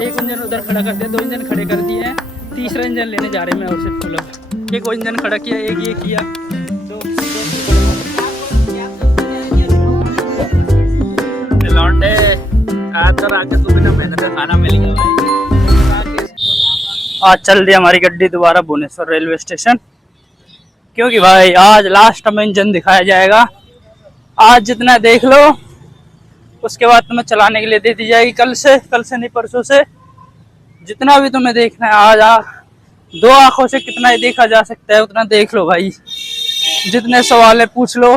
एक इंजन उधर खड़ा कर दिया, 2 इंजन खड़े कर दिए हैं, तीसरा इंजन लेने जा रहे हैं मैं और सिर्फ फुल। एक इंजन खड़ा किया, एक ये किया, दो लौंडे आज तुम्हें ना मेहनत का खाना मिल गया। आज चल रही हमारी गड्डी दोबारा भुवनेश्वर रेलवे स्टेशन, क्योंकि भाई आज लास्ट में इंजन दिखाया जाएगा। आज जितना देख लो उसके बाद तुम्हें चलाने के लिए दे दी जाएगी कल से नहीं परसों से। जितना भी तुम्हें देखना है आज 2 आंखों से कितना ही देखा जा सकता है उतना देख लो भाई। जितने सवाल है पूछ लो,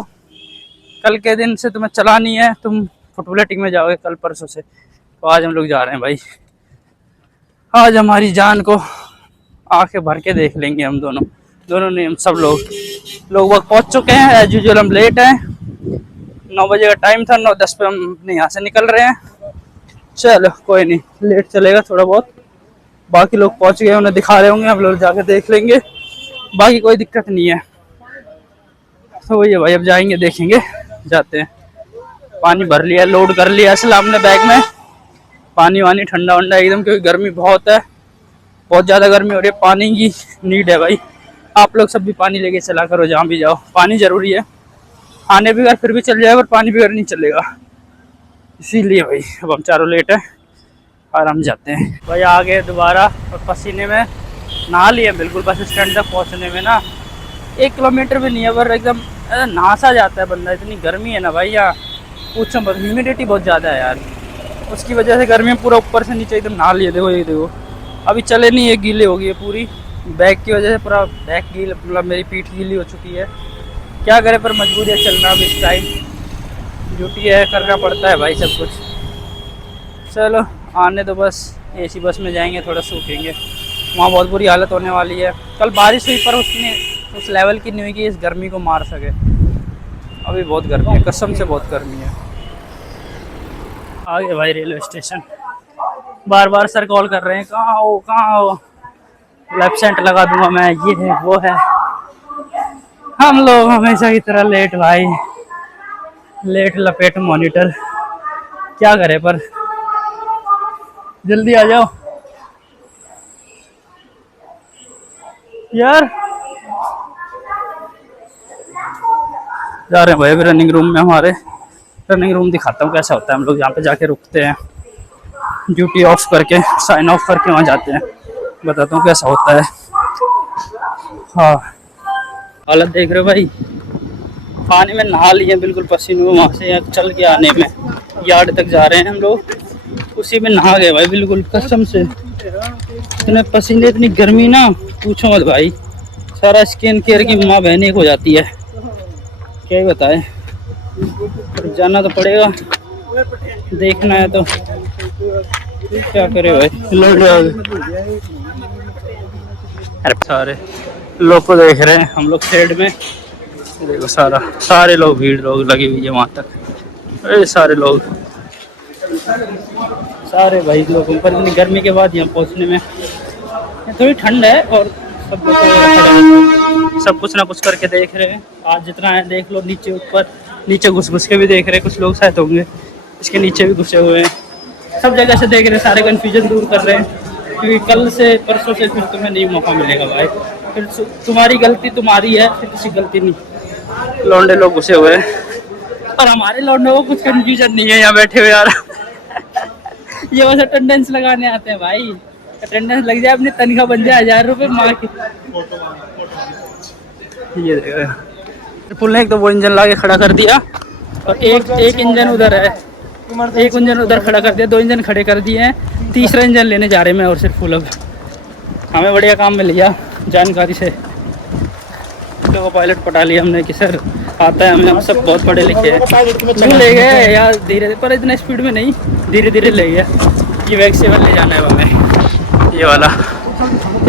कल के दिन से तुम्हें चलानी है, तुम फुटबॉलिंग में जाओगे कल परसों से। तो आज हम लोग जा रहे हैं भाई, आज हमारी जान को आंखें भर के देख लेंगे हम दोनों नहीं, हम सब लोग वक्त पहुंच चुके हैं। एज यूजुअल हम लेट हैं, 9 बजे का टाइम था, 9:10 पे हम अपने यहाँ से निकल रहे हैं। चलो कोई नहीं, लेट चलेगा थोड़ा बहुत। बाकी लोग पहुंच गए, उन्हें दिखा रहे होंगे, हम लोग जाके देख लेंगे, बाकी कोई दिक्कत नहीं है। तो वही है भाई, अब जाएंगे देखेंगे, जाते हैं। पानी भर लिया, लोड कर लिया असल हमने बैग में, पानी वानी ठंडा वंडा एकदम, क्योंकि गर्मी बहुत है, बहुत ज़्यादा गर्मी हो रही है। पानी की नीड है भाई, आप लोग सब भी पानी लेके चला करो जहाँ भी जाओ, पानी ज़रूरी है। आने बगैर फिर भी चल जाएगा, पर पानी बगैर नहीं चलेगा, इसीलिए भाई अब हम चारों लेट हैं और हम जाते हैं भाई। आ गए दोबारा और पसीने में नहा लिए बिल्कुल। बस स्टैंड तक पहुँचने में ना 1 किलोमीटर भी नहीं है, पर एकदम नहासा जाता है बंदा, इतनी गर्मी है ना भाई यहाँ, पूछो मत। ह्यूमिडिटी बहुत ज़्यादा है यार, उसकी वजह से गर्मी पूरा ऊपर से नीचे एकदम नहा लिए। देखो ये देखो, अभी चले नहीं, ये गीले हो गई है पूरी, बैग की वजह से पूरा बैग गीला, मतलब मेरी पीठ गीली हो चुकी है। क्या करे, पर मजबूरी है चलना अभी, इस टाइम ड्यूटी है, करना पड़ता है भाई सब कुछ। चलो आने तो, बस एसी बस में जाएंगे, थोड़ा सूखेंगे, वहाँ बहुत बुरी हालत होने वाली है। कल बारिश हुई पर उसने उस लेवल की नहीं हुई कि इस गर्मी को मार सके। अभी बहुत गर्मी है, कसम से बहुत गर्मी है। आ गए भाई रेलवे स्टेशन, बार बार सर कॉल कर रहे हैं, कहाँ हो। लेफ्ट सेंटर लगा दूंगा मैं, ये है वो है। हम लोग हमेशा की तरह लेट भाई, लेट लपेट मॉनिटर, क्या करे, पर जल्दी आ जाओ यार। जा रहे हैं भाई अभी रनिंग रूम में, हमारे रनिंग रूम दिखाता हूँ कैसा होता है। हम लोग यहाँ पे जाके रुकते हैं, ड्यूटी ऑफ करके, साइन ऑफ करके वहाँ जाते हैं, बताता हूँ कैसा होता है। हाँ हालत देख रहे हो भाई, पानी में नहा लिए बिल्कुल पसीने में, वहाँ से यहाँ चल के आने में यार्ड तक जा रहे हैं हम लोग, उसी में नहा गए भाई बिल्कुल, कसम से। इतने पसीने, इतनी गर्मी ना पूछो मत भाई, सारा स्किन केयर की माँ बहन एक हो जाती है, क्या ही बताए। जाना तो पड़ेगा, देखना है तो क्या करे भाई। अरे सारे लोग को देख रहे हैं हम लोग साइड में, देखो सारे लोग, भीड़ लोग लगी हुई है वहाँ तक, अरे सारे लोग, सारे भाई लोग। ऊपर इतनी गर्मी के बाद यहाँ पहुँचने में थोड़ी ठंड है, और सब लोग सब कुछ ना कुछ करके देख रहे हैं। आज जितना है देख लो, नीचे ऊपर, नीचे घुस के भी देख रहे हैं, कुछ लोग शायद होंगे इसके नीचे भी घुसे हुए हैं, सब जगह से देख रहे हैं, सारे कन्फ्यूजन दूर कर रहे हैं, क्योंकि कल से परसों से फिर तुम्हें नहीं मौका मिलेगा भाई, फिर तुम्हारी गलती तुम्हारी है, फिर किसी गलती नहीं। लौंडे लोग घुसे हुए हैं, और हमारे लौंडों को कुछ कन्फ्यूजन नहीं है यहाँ बैठे हुए यार। ये बस अटेंडेंस लगाने आते हैं भाई, अटेंडेंस लग जाए, अपनी तनख्वाह बन जाए 1000 रुपये माँ की। ये देखो पुल ने एक तो वो इंजन ला के खड़ा कर दिया, और एक इंजन उधर है, एक इंजन उधर खड़ा कर दिया, 2 इंजन खड़े कर दिए हैं, तीसरा इंजन लेने जा रहे हैं मैं और सिर्फ फुल। अब हमें बढ़िया काम में लिया जानकारी से, लोगों को पायलट पटा लिया हमने कि सर आता है हमें, हम सब बहुत पढ़े लिखे हैं। क्यों ले गए यार धीरे, पर इतना स्पीड में नहीं, धीरे धीरे ले गया। ये वैग 7 ले जाना है हमें, ये वाला,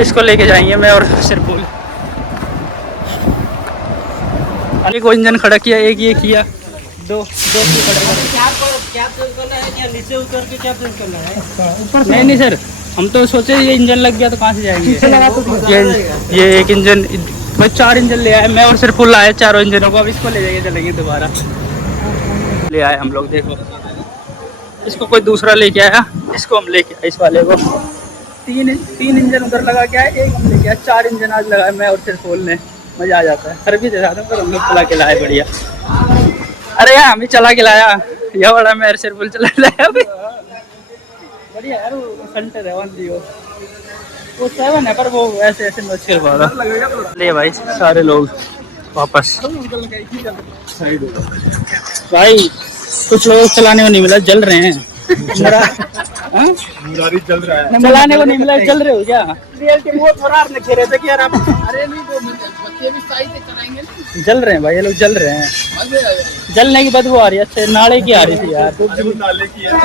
इसको लेके जाएंगे मैं और सिर्फ फुल। एक इंजन खड़ा किया, एक ये किया, दो नहीं सर, हम तो सोचे ये इंजन लग गया तो कहाँ से जाएंगे। ये एक इंजन भाई, 4 इंजन ले आए मैं और सिर्फ फुल आए, चारों इंजनों को। अब इसको ले जाके चलेंगे दोबारा, ले आए हम लोग। देखो इसको कोई दूसरा लेके आया, इसको हम लेके आए इस वाले को। तीन इंजन उधर लगा के आए, एक हम लेके आए, 4 इंजन आज लगाए मैं और फिर खोलने। मजा आ जाता है। सर्विस दे रहा पर हम लोग चला के लाए बढ़िया। अरे यार हम भी चला के लाया, यह बड़ा मैं सिर्फ चला लाया अभी बढ़िया यार। वो सेंटर है 1 वो 7 है पर वो ऐसे ऐसे मुश्किल बात ले भाई। सारे लोग वापस भाई, कुछ लोग चलाने को नहीं मिला, जल रहे हैं। मेरा मुरारी जल रहा है, चलाने को नहीं मिला, जल रहे हो क्या? रहे थे कि यार आप अरे नहीं वो बच्चे भी सही से चलाएंगे। जल रहे हैं भाई ये लोग, जल रहे हैं। जलने की बदबू आ रही है। अच्छे नाले की आ रही थी यार,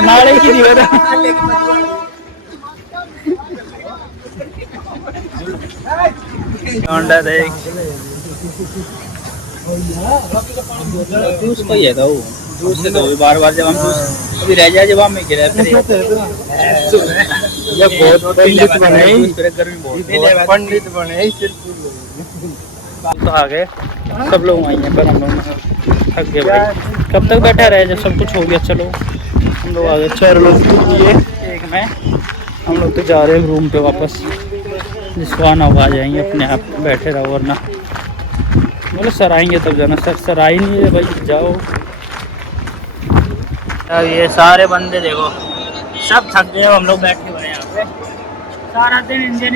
नाले की होंडा देख जूस कोई है था वो जूस से तो बार जब हम जूस अभी रह जाए जब हम गिरे पंडित बने तो आ गए सब लोग आई हैं पर हम लोग थक गए भाई। कब तक बैठा रहे जब सब कुछ हो गया। चलो हम लोग आ गए 4 लोग, ये एक मैं, हम लोग तो जा रहे हैं रूम पे वापस। जिसको आना होगा आ जाएंगे, अपने आप बैठे रहो वरना बोले सर आएंगे तब जाना। सर आई नहीं है भाई, जाओ। अब ये सारे बंदे देखो सब थक गए। हम लोग बैठे हुए हैं यहाँ पे सारा दिन इंजन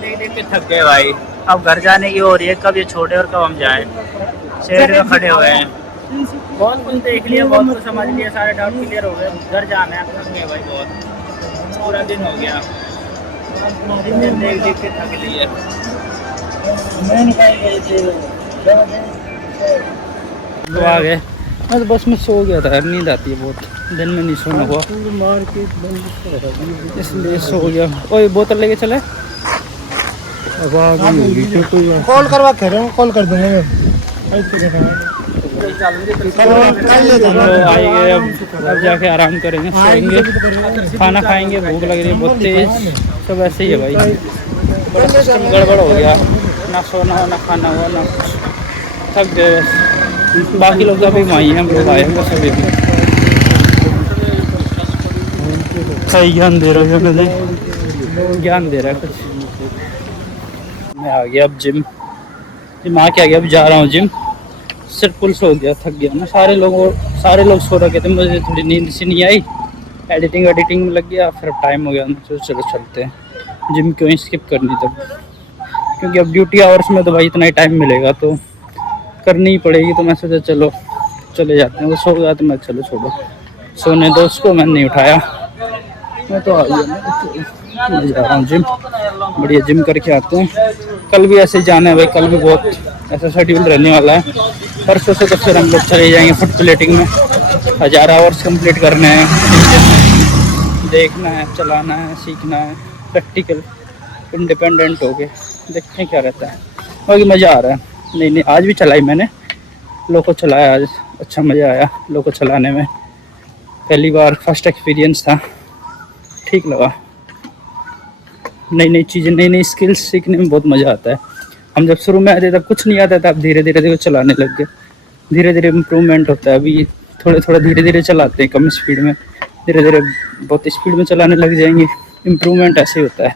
देख के थक गए भाई। अब घर जाने की हो रही है, कब ये छोटे और कब हम जाएं। शेड में खड़े हुए हैं, बहुत कुछ देख लिया, बहुत कुछ समझ लिया, सारे डाउट क्लियर हो गए। घर जाना है, थक गए भाई बहुत, पूरा दिन हो गया इंजन देख के थक लिए। तो आ गए, मैं तो बस में सो गया था, नींद आती है बहुत, दिन में नहीं सोना हुआ इसलिए सो गया। ओए बोतल लेके चले, कॉल करवा कह रहे हो, कॉल कर दूंगा मैं। आएंगे अब जाके आराम करेंगे, सोएंगे, खाना खाएंगे, भूख लग रही है बहुत तेज। सब ऐसे ही है भाई, बड़ा सिस्टम गड़बड़ हो गया, ना सोना हो ना खाना हुआ ना कुछ, थक गए बस। बाकी लोग अभी वहीं हैं, हम लोग आए हैं बस अभी भी। सही ज्ञान दे रहा है, ज्ञान दे रहा है कुछ। मैं आ गया अब जिम आ के आ गया, अब जा रहा हूँ जिम। सिर पुल सो गया, थक गया ना। सारे लोग सो रखे थे, मुझे थोड़ी नींद सी नहीं आई, एडिटिंग में लग गया। फिर टाइम हो गया, चलो चलते हैं जिम, क्यों स्किप करनी तब, क्योंकि अब ड्यूटी आवर्स में तो भाई इतना ही टाइम मिलेगा तो करनी ही पड़ेगी। तो मैं सोचा चलो चले जाते हैं। वो सो गया तो मैं चलो छोड़ो सोने दो उसको, मैंने नहीं उठाया। मैं तो आ गया, मैं जा रहा हूँ जिम, बढ़िया जिम करके आते हैं। कल भी ऐसे ही जाना है भाई, कल भी बहुत ऐसा शेड्यूल रहने वाला है। परसों से तो फिर हम लोग चले जाएंगे फुट प्लेटिंग में, 1000 आवर्स कंप्लीट करने हैं, देखना है, चलाना है, सीखना है, प्रैक्टिकल इंडिपेंडेंट हो गए। देखते हैं क्या रहता है, बाकी मज़ा आ रहा है। नहीं आज भी चलाई मैंने, लोको चलाया आज, अच्छा मज़ा आया लोको चलाने में। पहली बार फर्स्ट एक्सपीरियंस था, ठीक लगा। नई चीज़ें, नई स्किल्स सीखने में बहुत मज़ा आता है। हम जब शुरू में आते तब कुछ नहीं आता था, अब धीरे धीरे चलाने लग गए, धीरे धीरे इम्प्रूवमेंट होता है। अभी थोड़ा धीरे चलाते हैं, कम स्पीड में, धीरे धीरे बहुत स्पीड में चलाने लग जाएंगे, इम्प्रूवमेंट ऐसे ही होता है।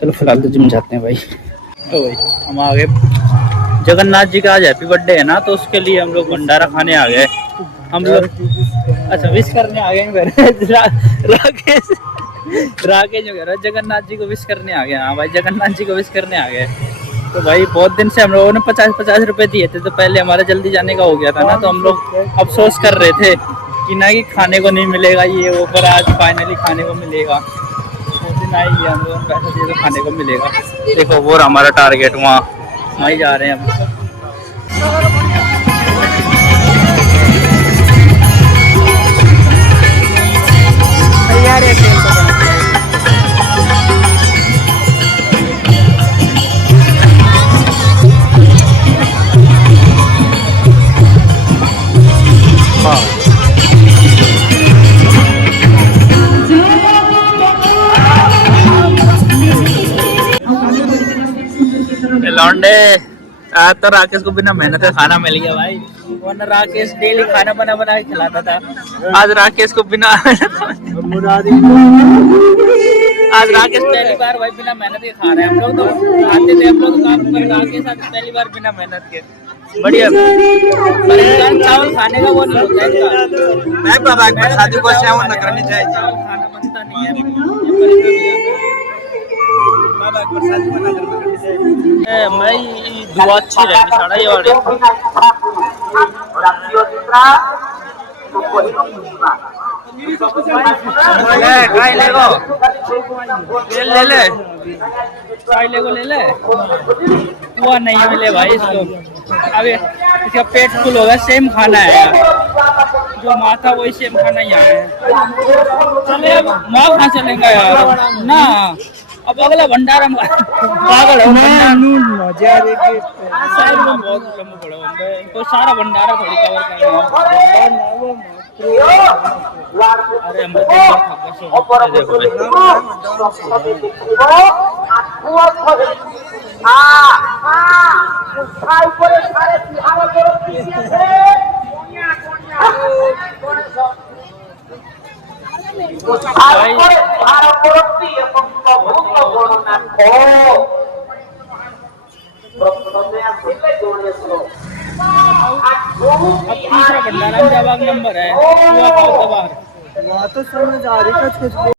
चलो फिलहाल तो जिम जाते हैं भाई। ओ भाई हम आ गए, जगन्नाथ जी का आज हैप्पी बर्थडे है ना, तो उसके लिए हम लोग भंडारा खाने आ गए। हम लोग अच्छा विश करने आ गए। राकेश जो कह रहा है जगन्नाथ जी को विश करने आ गए। हाँ भाई जगन्नाथ जी को विश करने आ गए। तो भाई बहुत दिन से हम लोगों ने 50 रुपए दिए थे, तो पहले हमारा जल्दी जाने का हो गया था ना, तो हम लोग अफसोस कर रहे थे कि ना कि खाने को नहीं मिलेगा ये वो, पर आज फाइनली खाने को मिलेगा। उस दिन आई गया, हम लोग पैसा दिए तो खाने को मिलेगा। देखो वो हमारा टारगेट, वहाँ ही जा रहे हैं हम। लौंडे आज तो राकेश को बिना मेहनत के खाना मिल गया भाई, वरना राकेश डेली खाना बना बना के खिलाता था। आज राकेश को बिना आज राकेश पहली बार भाई बिना मेहनत के खा रहे हैं। हम लोग तो खाते थे, हम लोग काम कर, राकेश आज पहली बार बिना मेहनत के। बढ़िया। पर इंसान चावल खाने का वो नहीं होता है इनका। मैं बाबा एक शादी को सेवन न करनी चाहिए। चावल खाना बनता नहीं है। बाबा एक शादी को न करनी चाहिए। मैं दुआ अच्छी रहेगी सारा ये वाले। ले गाय ले गो, ले ले गाय ले गो, ले ले। हुआ नहीं मिले भाई इसको, अभी इसका पेट फुल होगा। सेम खाना है यार, जो माथा वही सेम खाना ही आया है। चले अब माँ कहाँ चलेंगे यार ना, अब अगला भंडारा पागल हो साइड में बहुत लंबा पड़ा हुआ है, तो सारा भंडारा थोड़ी कवर करना है। अरे हम देखो तीसरा भंडारा जाबाग नंबर है। वहाँ तो समझ आ रही कुछ कुछ बोल